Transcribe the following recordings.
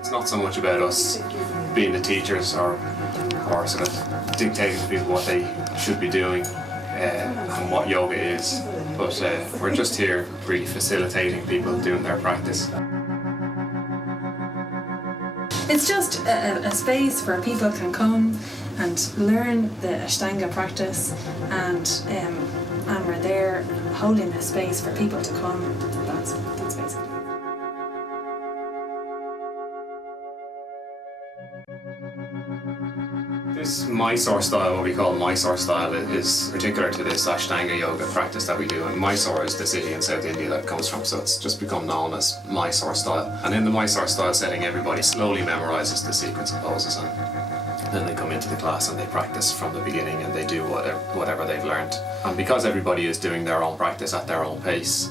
It's not so much about us being the teachers or sort of dictating to people what they should be doing and what yoga is, but we're just here really facilitating people doing their practice. It's just a space where people can come and learn the Ashtanga practice, and we're there holding a space for people to come. That's basically it. This Mysore style, what we call Mysore style, is particular to this Ashtanga yoga practice that we do. And Mysore is the city in South India that it comes from, so it's just become known as Mysore style. And in the Mysore style setting, everybody slowly memorises the sequence of poses, and then they come into the class and they practice from the beginning and they do whatever they've learned. And because everybody is doing their own practice at their own pace,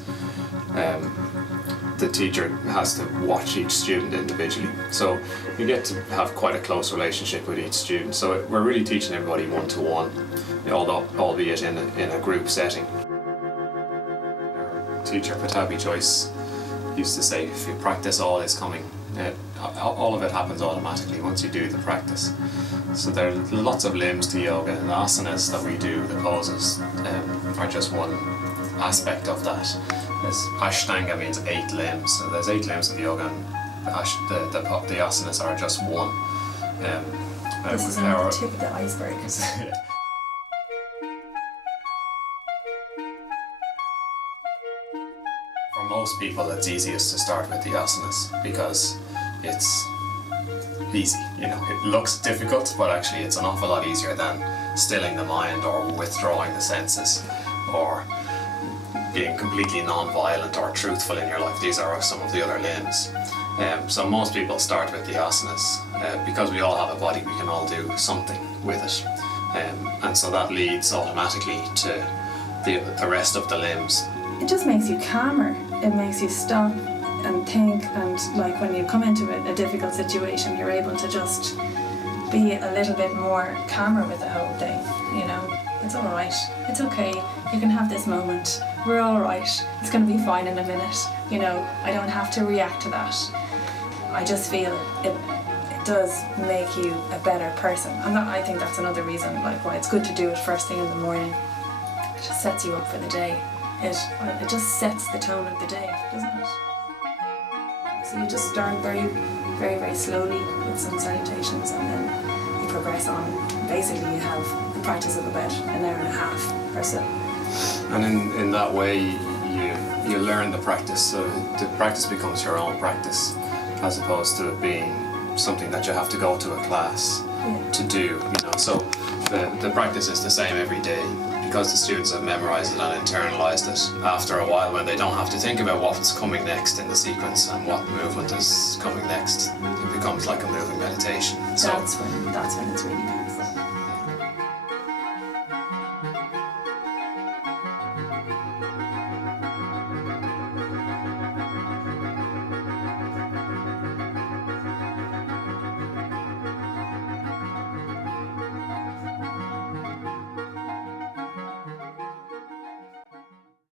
the teacher has to watch each student individually. So you get to have quite a close relationship with each student. So we're really teaching everybody one-to-one, albeit in a group setting. Teacher Patabi Joyce used to say, if you practice, all is coming. All of it happens automatically once you do the practice. So there are lots of limbs to yoga, and the asanas that we do, the poses, are just one aspect of that. Ashtanga means 8 limbs, so there's 8 limbs of yoga, and the asanas are just one. This is only the tip of the iceberg. For most people, it's easiest to start with the asanas because it's easy. It looks difficult, but actually it's an awful lot easier than stilling the mind or withdrawing the senses or being completely non-violent or truthful in your life. These are some of the other limbs. So most people start with the asanas. Because we all have a body, we can all do something with it. And so that leads automatically to the rest of the limbs. It just makes you calmer. It makes you stop and think, and like when you come into a difficult situation, you're able to just be a little bit more calmer with the whole thing. It's all right. It's okay. You can have this moment. We're all right. It's going to be fine in a minute. I don't have to react to that. I just feel it does make you a better person. And I think that's another reason why it's good to do it first thing in the morning. It just sets you up for the day. It just sets the tone of the day, doesn't it? So you just start very, very, very slowly with some salutations, and then you progress on. Basically, you have a practice of about an hour and a half or so. And in that way, you learn the practice, so the practice becomes your own practice, as opposed to it being something that you have to go to a class to do. So the practice is the same every day. Because the students have memorized it and internalized it, after a while, when they don't have to think about what's coming next in the sequence and what movement is coming next, it becomes like a moving meditation. That's when it's really beautiful.